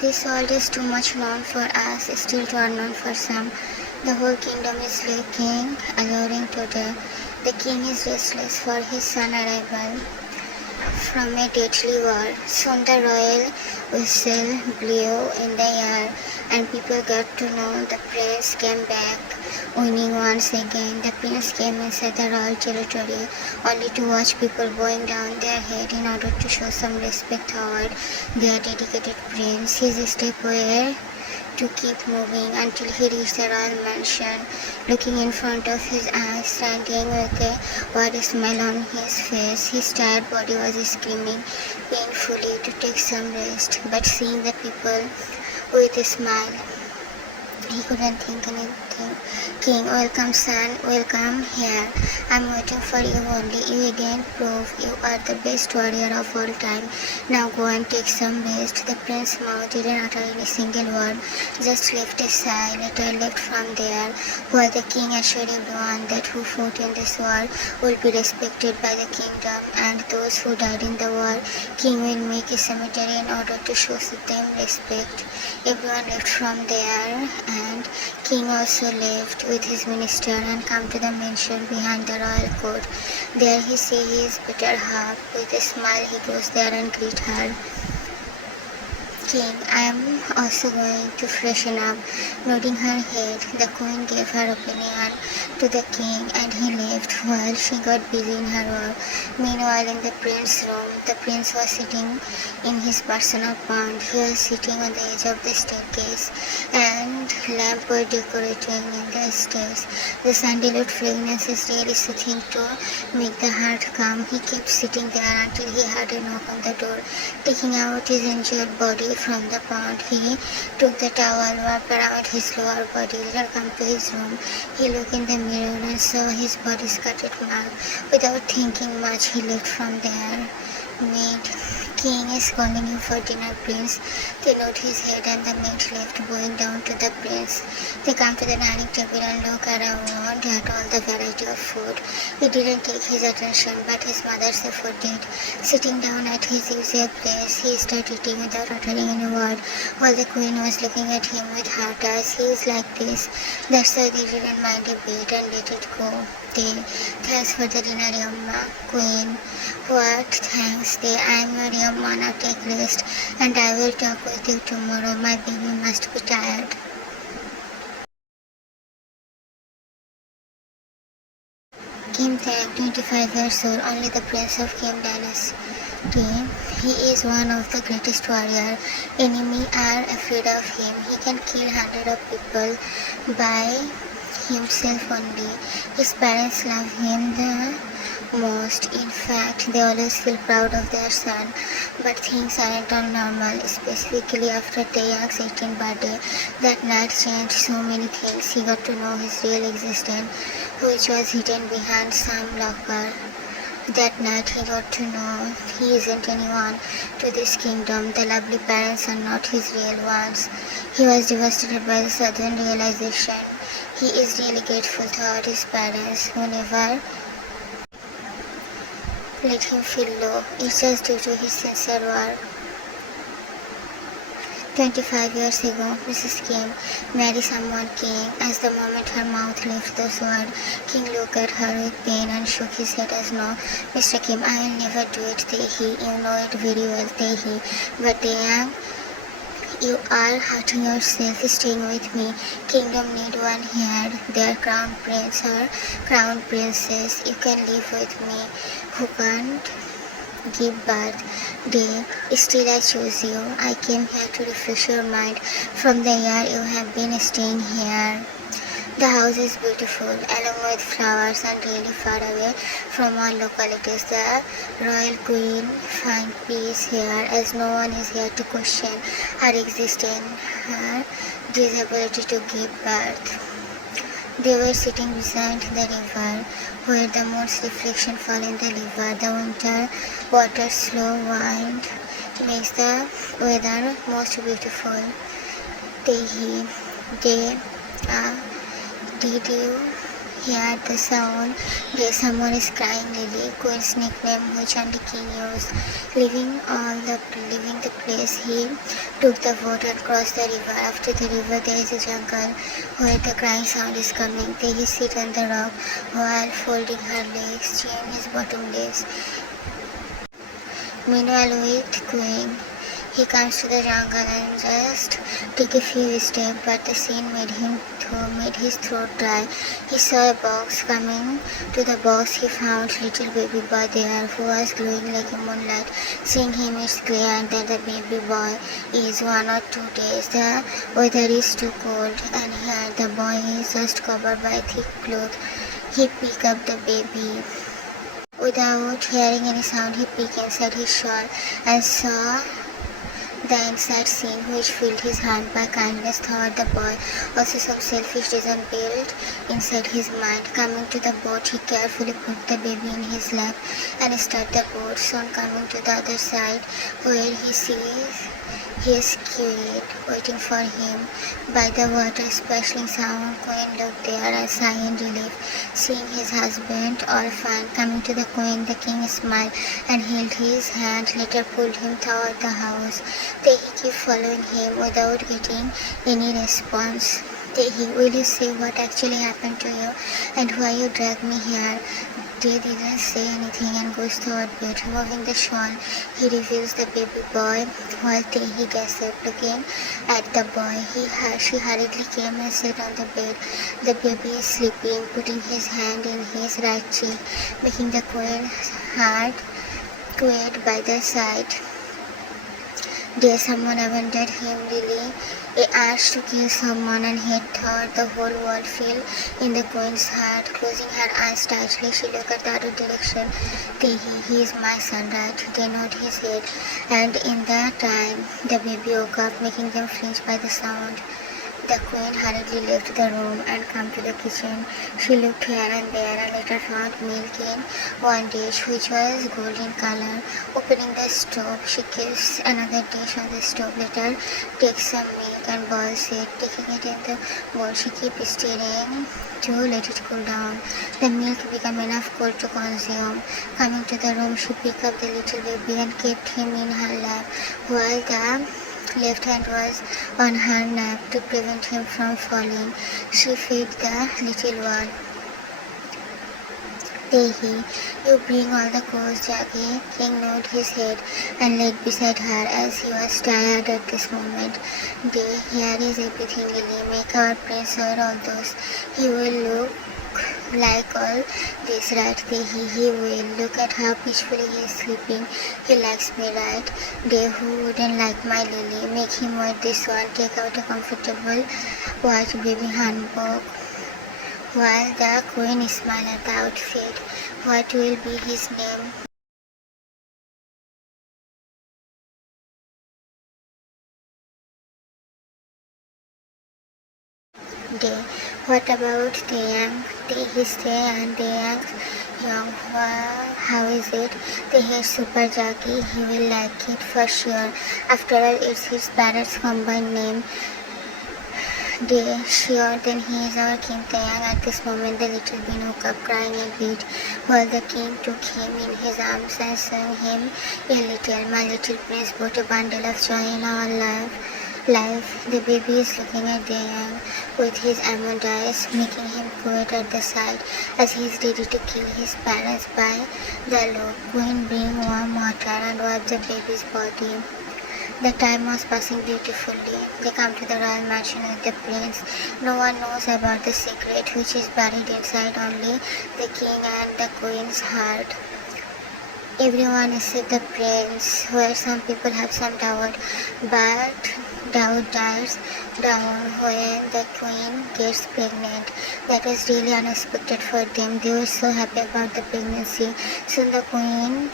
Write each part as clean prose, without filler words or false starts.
This world is too much known for us, still too unknown for some. The whole kingdom is looking, alluring today. The king is restless for his son arrival from a deadly war. Soon the royal whistle blew in the air, and people got to know the prince came back, winning once again. The prince came inside the royal territory, only to watch people bowing down their head in order to show some respect toward their dedicated prince. His step were to keep moving until he reached the royal mansion. Looking in front of his eyes, standing with a wide smile on his face, his tired body was screaming painfully to take some rest. But seeing the people with a smile, he couldn't think anything. King, welcome son, welcome here. I'm waiting for you only. You again prove you are the best warrior of all time. Now go and take some rest. The prince's mouth didn't utter any single word, just left a sigh. Later left from there, while the king assured everyone that who fought in this war will be respected by the kingdom, and those who died in the war, king will make a cemetery in order to show them respect. Everyone left from there, and king also left with his minister and come to the mansion behind the royal court. There he sees his better half. With a smile he goes there and greets her. King, I am also going to freshen up. Nodding her head, the queen gave her opinion to the king, and he left while she got busy in her work. Meanwhile, in the prince's room, the prince was sitting in his personal pond. He was sitting on the edge of the staircase, and lamps were decorating in the stairs. The sandalwood fragrance is really soothing to make the heart calm. He kept sitting there until he heard a knock on the door. Taking out his injured body from the pond, he took the towel, wrapped around his lower body. Later come to his room. He looked in the mirror and saw his body's cutted mark. Without thinking much, he left from there. Maid, king is calling you for dinner, prince. They nod his head, and the maid left, going down to the prince. They come to the dining table and look around at all the variety of food. It didn't take his attention, but his mother's effort did. Sitting down at his usual place, he started eating without uttering any word, while the queen was looking at him with hard eyes. He is like this. That's why they didn't mind a bit and let it go. Thanks for the dinner, Yamma. Queen, what thanks? I am your Yamma. Now take rest, and I will talk with you tomorrow. My baby must be tired. Kim Tang, 25 years old, only the prince of Kim dynasty. He is one of the greatest warrior. Enemy are afraid of him. He can kill hundreds of people by himself only. His parents love him the most. In fact, they always feel proud of their son. But things aren't all normal, specifically after Taeyang's 18th birthday. That night changed so many things. He got to know his real existence, which was hidden behind some locker. That night he got to know he isn't anyone to this kingdom. The lovely parents are not his real ones. He was devastated by the sudden realization. He is really grateful toward his parents who never let him feel low. It's just due to his sincere work. 25 years ago, Mrs. Kim married someone King. As the moment her mouth left those words, King looked at her with pain and shook his head as no. Mr. Kim, I will never do it, Taehi. You know it very well, Taehi. But Taeyang, you are hurting yourself staying with me. Kingdom need one here. Their crown prince or crown princess. You can live with me. Who can't give birth? Day. Still I choose you. I came here to refresh your mind from the year you have been staying here. The house is beautiful, along with flowers and really far away from all localities. The royal queen finds peace here, as no one is here to question her existence, her disability to give birth. They were sitting beside the river, where the moon's reflection fall in the river. The winter water's slow wind makes the weather most beautiful. They, did you heard the sound. There someone is crying Lily, Queen's nickname which only King used. Leaving the place, he took the boat and crossed the river. After the river there is a jungle where the crying sound is coming. There he sit on the rock while folding her legs, chewing his bottom legs. Meanwhile with Queen, he comes to the jungle and just take a few steps, but the scene made his throat dry. He saw a box. Coming to the box, he found little baby boy there who was glowing like a moonlight. Seeing him, it's clear that the baby boy is 1 or 2 days. The weather is too cold, and here the boy is just covered by thick cloth. He picked up the baby. Without hearing any sound, he peeked inside his shawl and saw the inside scene which filled his heart by kindness toward the boy. Also some selfish reason built inside his mind. Coming to the boat, he carefully put the baby in his lap and started the boat. Soon coming to the other side, where he sees his kid waiting for him by the water splashing sound. Queen looked there and sighed in relief, seeing his husband all fine. Coming to the Queen, the King smiled and held his hand, later pulled him toward the house. There he kept following him without getting any response. Will you say what actually happened to you and why you dragged me here? They didn't say anything and goes toward bed. Removing the shawl, he reveals the baby boy while he gasped, looking at the boy. She hurriedly came and sat on the bed. The baby is sleeping, putting his hand in his right cheek, making the Queen's heart quiet by the side. Dare someone abandoned him, really? He asked to kill someone and he thought the whole world fell in the Queen's heart. Closing her eyes tightly, she looked at the other direction. He is my son, right? They nod his head, and in that time the baby woke up, making them flinch by the sound. The Queen hurriedly left the room and came to the kitchen. She looked here and there and later found milk in one dish which was golden color. Opening the stove, she keeps another dish on the stove. Later takes some milk and boils it. Taking it in the bowl, she keeps stirring to let it cool down. The milk became enough cold to consume. Coming to the room, she picked up the little baby and kept him in her lap while the left hand was on her nap to prevent him from falling. She fed the little one. Tehi, you bring all the coals, Jackie. King nodded his head and laid beside her as he was tired at this moment. Day, here is everything, Lily. Make our prince wear all those. He will look like all this, right? He will. Look at how peacefully he is sleeping. He likes me, right? They who wouldn't like my Lily. Make him wear this one. Take out a comfortable white baby handbag. While the Queen smiled at the outfit. What will be his name? Day. What about Taeyang? He stay and Taeyang young. How is it? They hate super Jackie. He will like it for sure. After all, it's his parents' combined name. Day. Sure, then he is our King Taeyang. At this moment, the little bean woke up crying a bit, while the king took him in his arms and sang him a little. My little prince brought a bundle of joy in our life. The baby is looking at Taeyang with his almond eyes, making him quiet at the side as he is ready to kill his parents by the loop. Queen bring warm water and wipe the baby's body. The time was passing beautifully. They come to the royal mansion with the prince. No one knows about the secret which is buried inside only the king and the queen's heart. Everyone except the prince, where some people have some doubt, but doubt dies down when the queen gets pregnant. That was really unexpected for them. They were so happy about the pregnancy. Soon the queen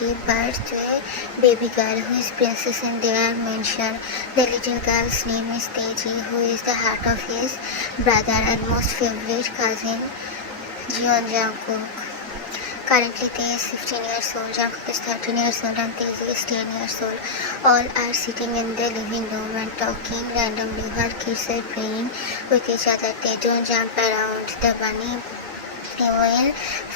gave birth to a baby girl who is princess in their mansion. The little girl's name is Teji, who is the heart of his brother and most favorite cousin, Jungkook. Currently, Tae is 15 years old, Jungkook is 13 years old, and Teji is 10 years old. All are sitting in the living room and talking randomly while kids are playing with each other. They don't jump around. The bunny he will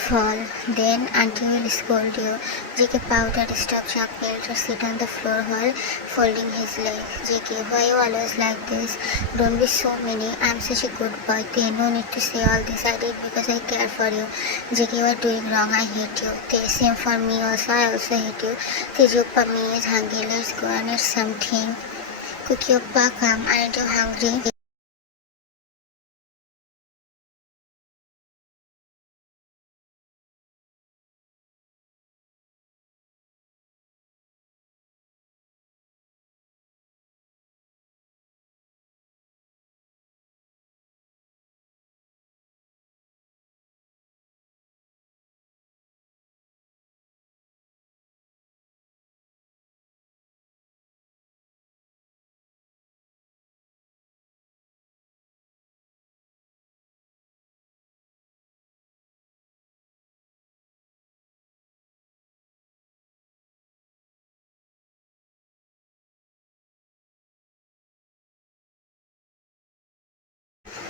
fall. Then auntie will scold you. JK powder, stop chalk belt or sit on the floor while folding his leg. JK, why you always like this? Don't be so mean. I'm such a good boy. They no need to say all this. I did because I care for you. JK, you are doing wrong. I hate you. They same for me also. I also hate you. Tejupa me is hungry. Let's go and eat something. Cookie Oppa, come. Aren't you hungry?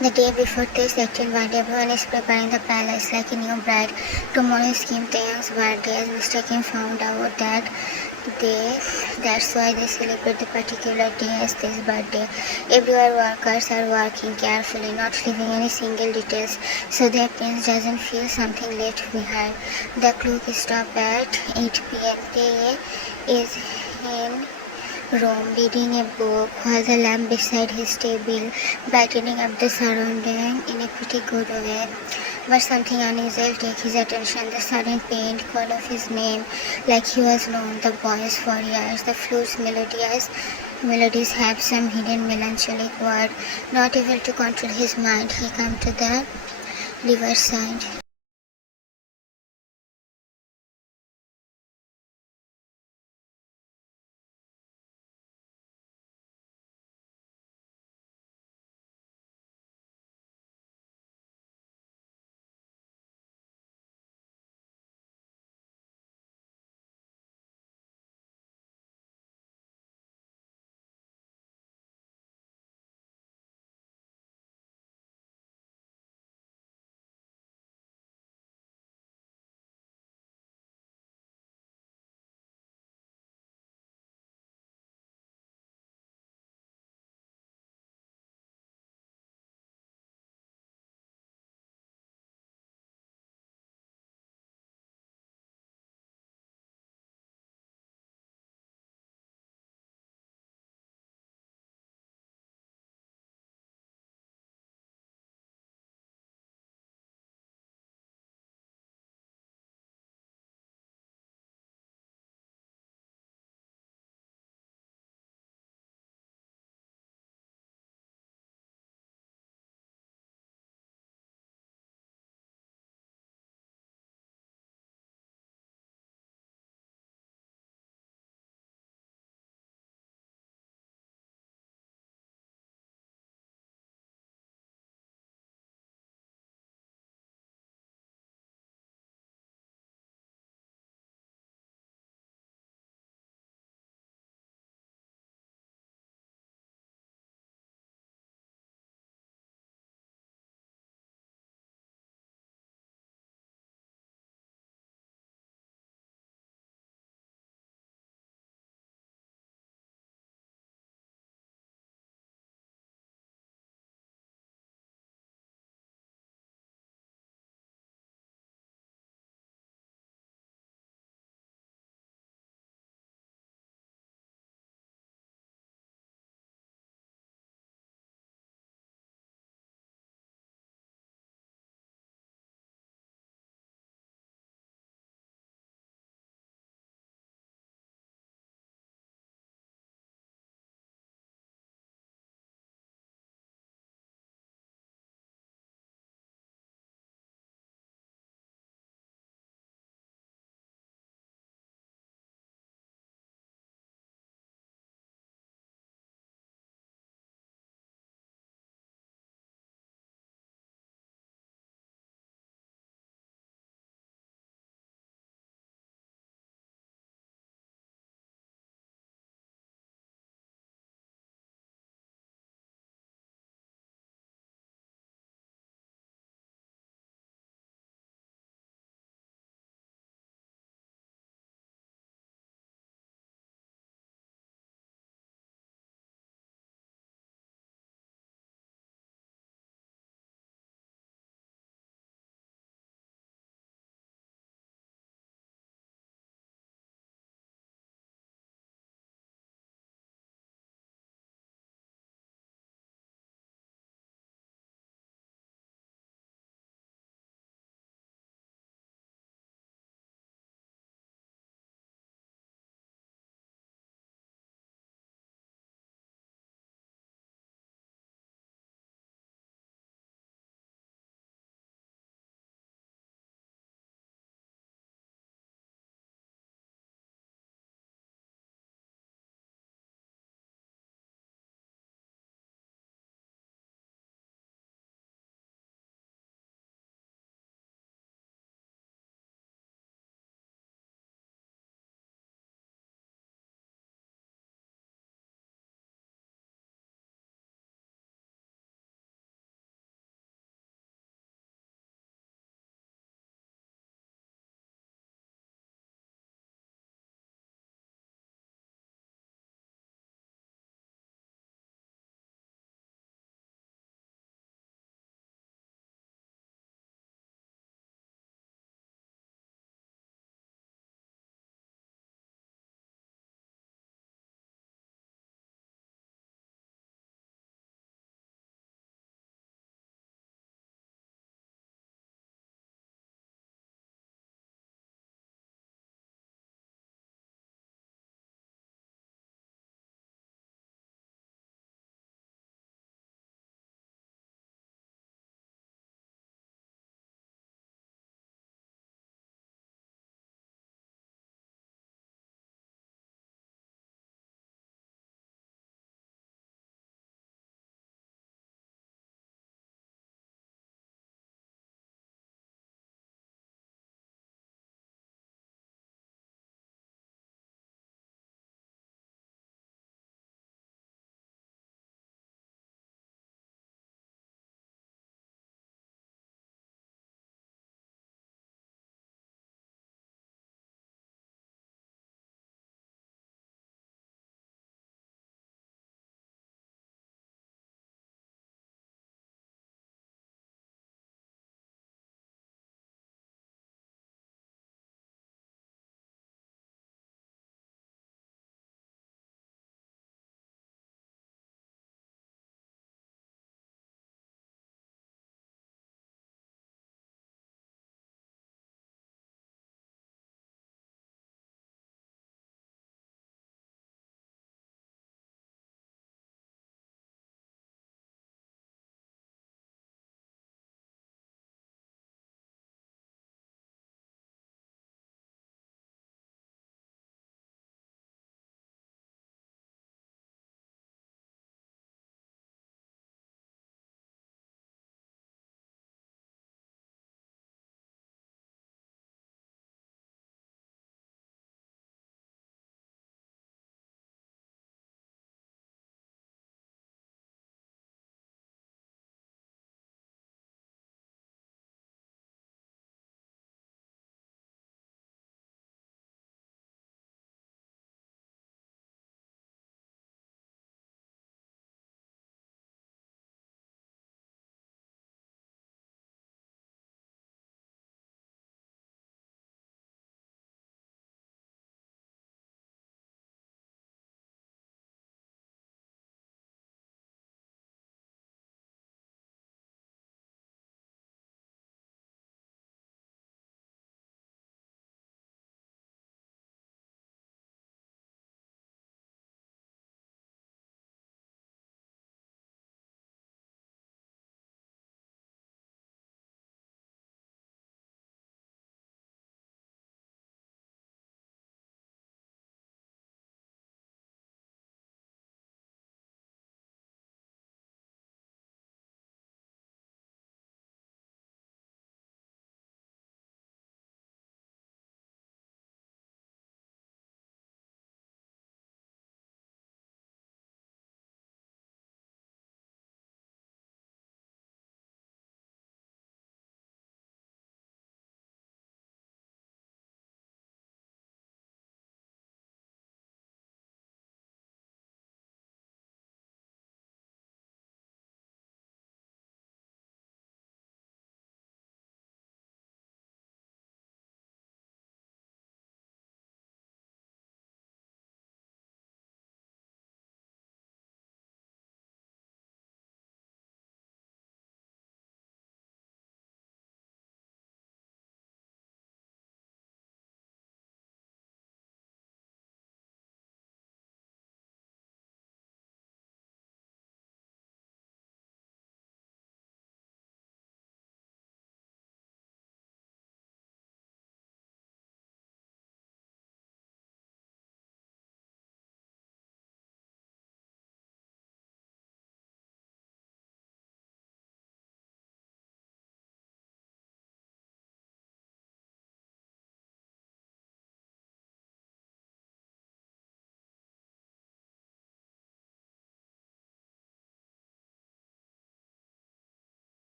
The day before T's 18th birthday, everyone is preparing the palace like a new bride. Tomorrow is Kim Taeyang's birthday, as Mr. Kim found out that day. That's why they celebrate the particular day as this birthday. Everywhere workers are working carefully, not leaving any single details, so their prince doesn't feel something left behind. The clock stopped at 8 p.m. Tae is in Rome, reading a book, while the lamp beside his table, brightening up the surrounding in a pretty good way. But something unusual took his attention, the sudden faint call of his name, like he was known the boys for years. The flute's melodies have some hidden melancholic word. Not able to control his mind, he came to the riverside.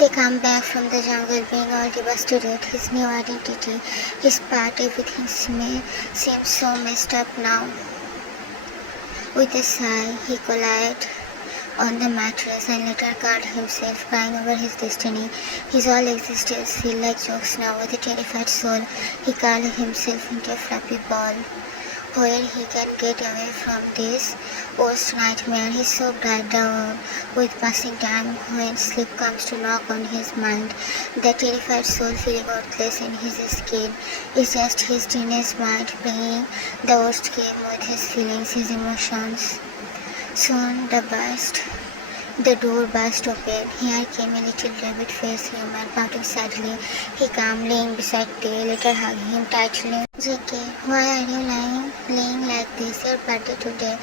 They come back from the jungle being all devastated, his new identity, his part, everything seems so messed up now. With a sigh, he collided on the mattress and later curled himself, crying over his destiny. His whole existence feels like jokes now. With a terrified soul, he curled himself into a fluffy ball where he can get away from this worst nightmare. He so bright down with passing time when sleep comes to knock on his mind. The terrified soul feeling worthless in his skin is just his teenage mind playing the worst game with his feelings, his emotions. Soon the door burst open. Here came a little rabbit-faced human, pouting sadly. He came laying beside Tay, later hugging him tightly. JK, why are you laying like this? Your birthday today.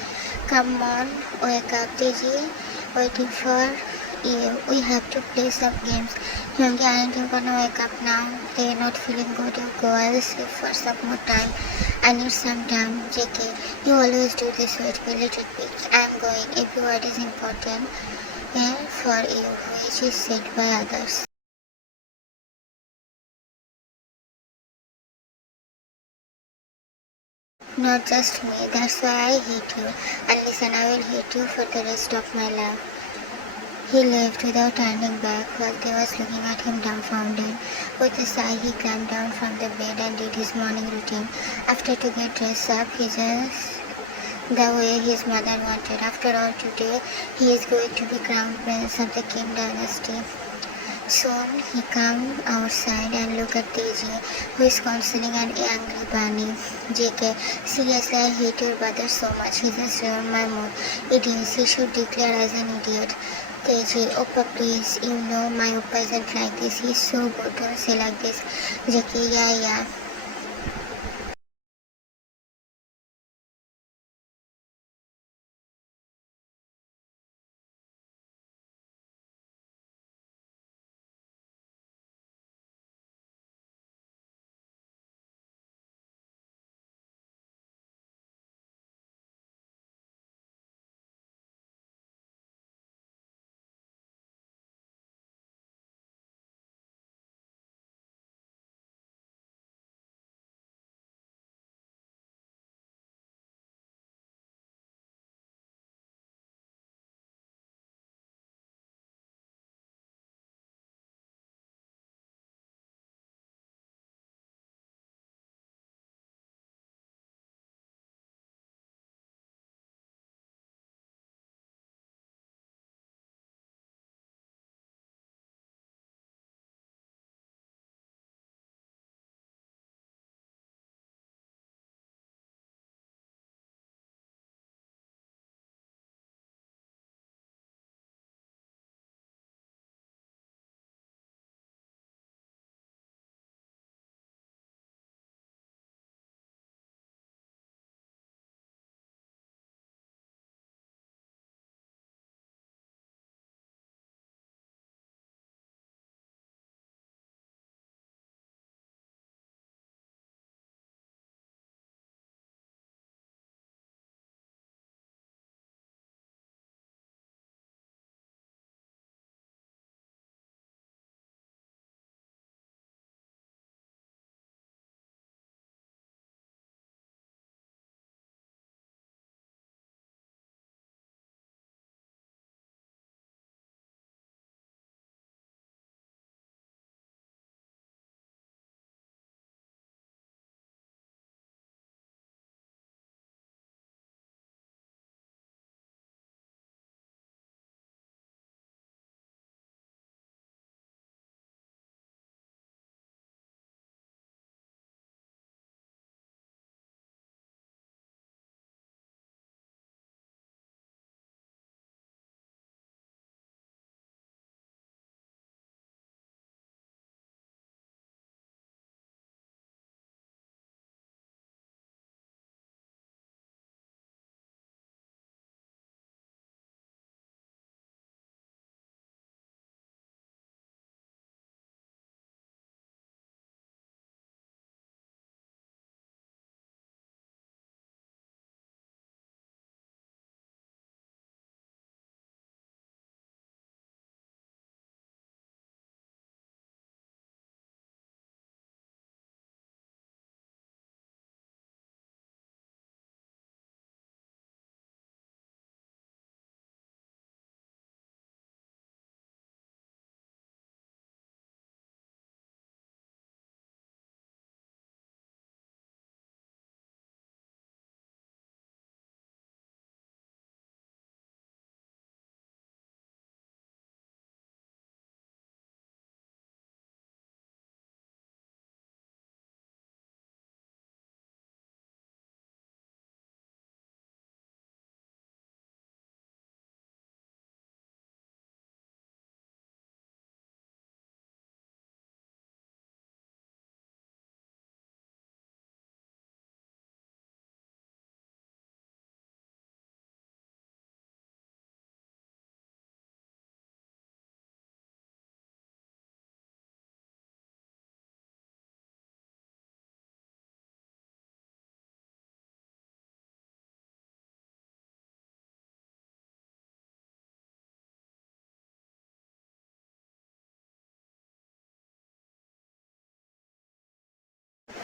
Come on, wake up, Teji. Waiting for you. We have to play some games. Yogi, aren't you gonna wake up now? They're not feeling good. You go. I will sleep for some more time. I need some time. JK, you always do this. Wait a little bit. I'm going. Every word is important. And for you, which is said by others. Not just me. That's why I hate you. And listen, I will hate you for the rest of my life. He left without turning back while they was looking at him dumbfounded. With a sigh, he climbed down from the bed and did his morning routine. After to get dressed up, he just the way his mother wanted. After all, today he is going to be crowned prince of the King dynasty. Soon he came outside and looked at Teji, who is consoling an angry bunny. JK, seriously, I hate your brother so much. He just ruined my mood. It is. He should declare as an idiot. Teji, Oppa, please. You know my Oppa isn't like this. He's so good. Don't say like this. JK, yeah.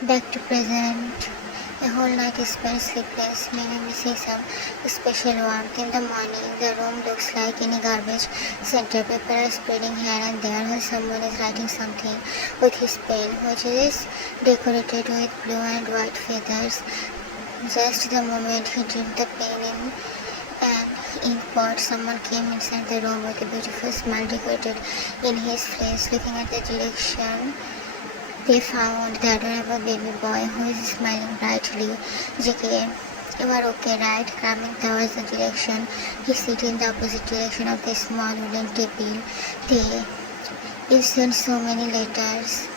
Back to present. A whole night is spent sleepless, maybe missing some special warmth. In the morning, the room looks like any garbage center. People are spreading here and there while someone is writing something with his pen, which is decorated with blue and white feathers. Just the moment he dipped the pen in an ink pot, someone came inside the room with a beautiful smile decorated in his face. Looking at the direction, they found the adorable baby boy who is smiling brightly. JK, you are okay, right? Coming towards the direction. He sits in the opposite direction of the small wooden table. You sent so many letters.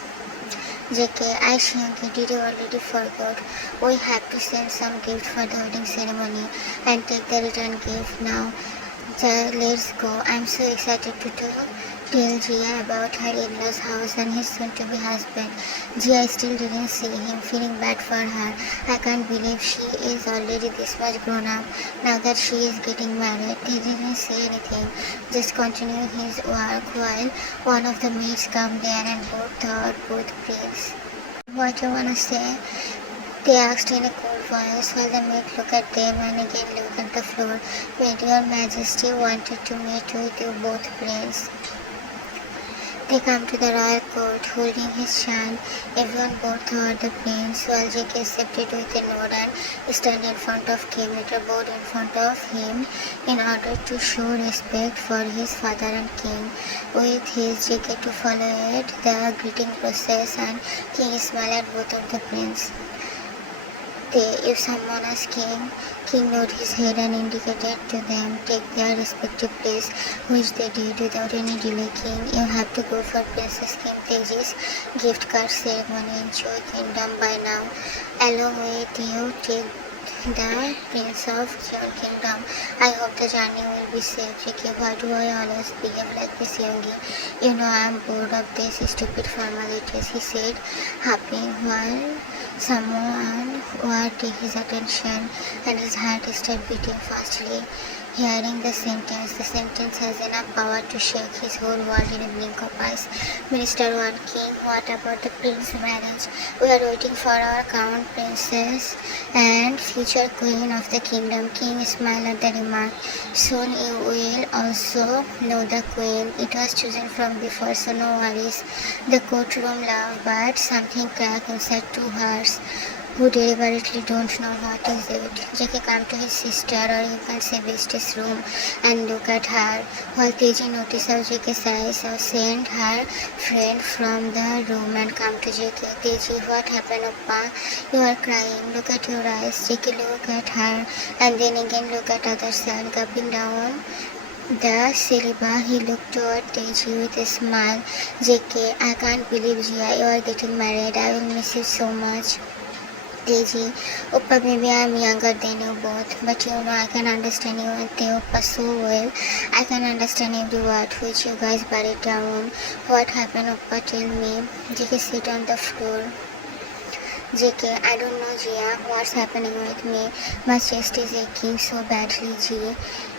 JK, I shrunk it. Did you already forgot? We have to send some gift for the wedding ceremony and take the return gift now. Let's go. I'm so excited to tell Jia about her in-laws house and his soon-to-be husband. Jia still didn't see him, feeling bad for her. I can't believe she is already this much grown up now that she is getting married. He didn't say anything, just continued his work while one of the maids come there and both please. What you wanna say? They asked in a cold voice while the maid looked at them and again looked at the floor. Maid, your majesty wanted to meet with you both, prince. They come to the royal court holding his child. Everyone bowed toward the prince while JK accepted with a nod and stood in front of him. Later bowed in front of him in order to show respect for his father and king. With his JK to follow it, the greeting process, and king smiled at both of the prince. If someone asked King nodded his head and indicated to them take their respective place, which they did without any delay. King, you have to go for Princess Kim Teji's gift card ceremony in Choi Kingdom by now. Along with you, take the Prince of Choi Kingdom. I hope the journey will be safe. JK, why do I always behave like this, Yogi? You know I am bored of these stupid formalities, he said, hopping while someone would take his attention and his heart started beating fastly. Hearing the sentence has enough power to shake his whole world in a blink of eyes. Minister 1, King, what about the prince's marriage? We are waiting for our crown princess and future queen of the kingdom. King smiled at the remark. Soon you will also know the queen. It was chosen from before, so no worries. The courtroom laughed, but something cracked inside two hearts who deliberately don't know what is it. JK come to his sister, or you can say bestest room, and look at her. While Teji noticed how JK's eyes sent her friend from the room and come to JK. Teji, what happened, Oppa? You are crying. Look at your eyes. JK look at her and then again look at other side. Gulping down the saliva, he looked toward Teji with a smile. JK, I can't believe, Jia, you are getting married. I will miss you so much. Teji, Oppa, maybe I am younger than you both, but you know I can understand you and the Oppa so well. I can understand every word which you guys buried down. What happened, Oppa? Tell me. JK sit on the floor. JK, I don't know, Jia, what's happening with me. My chest is aching so badly, G.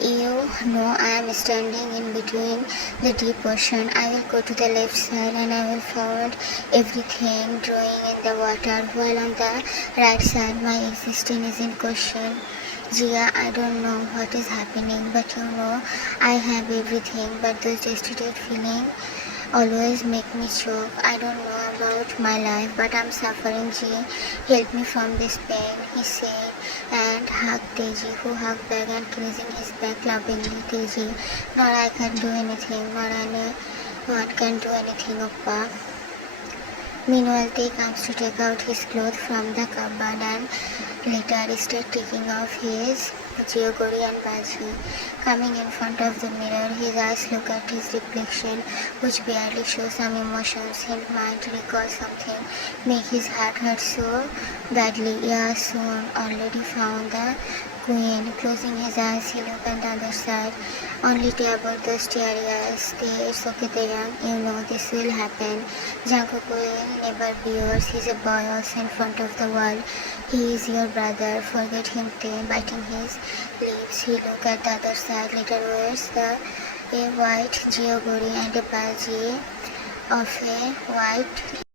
You know I am standing in between the deep ocean. I will go to the left side and I will find everything drawing in the water, while on the right side my existence is in question. Jia, I don't know what is happening, but you know I have everything, but those destitute feelings always make me choke. I don't know about my life, but I'm suffering, G. Help me from this pain, he said, and hugged Teji, who hugged back and kissing his back lovingly. Teji, not I can do anything, not anyone can do anything, Oppa. Meanwhile, Tay comes to take out his clothes from the cupboard and later start taking off his Geogori and Baji. Coming in front of the mirror, his eyes look at his reflection, which barely shows some emotions. He might recall something, make his heart hurt so badly. Yeah, soon already found the queen. Closing his eyes, he looked at the other side. Only to about those teary eyes. It's okay, Taeyang. You know this will happen. Jungkook will never be yours. He's a boy also in front of the world. He is your brother. Forget him, Tae. Biting his lips, he looked at the other side. Later wears a white Geogori and a baji of a white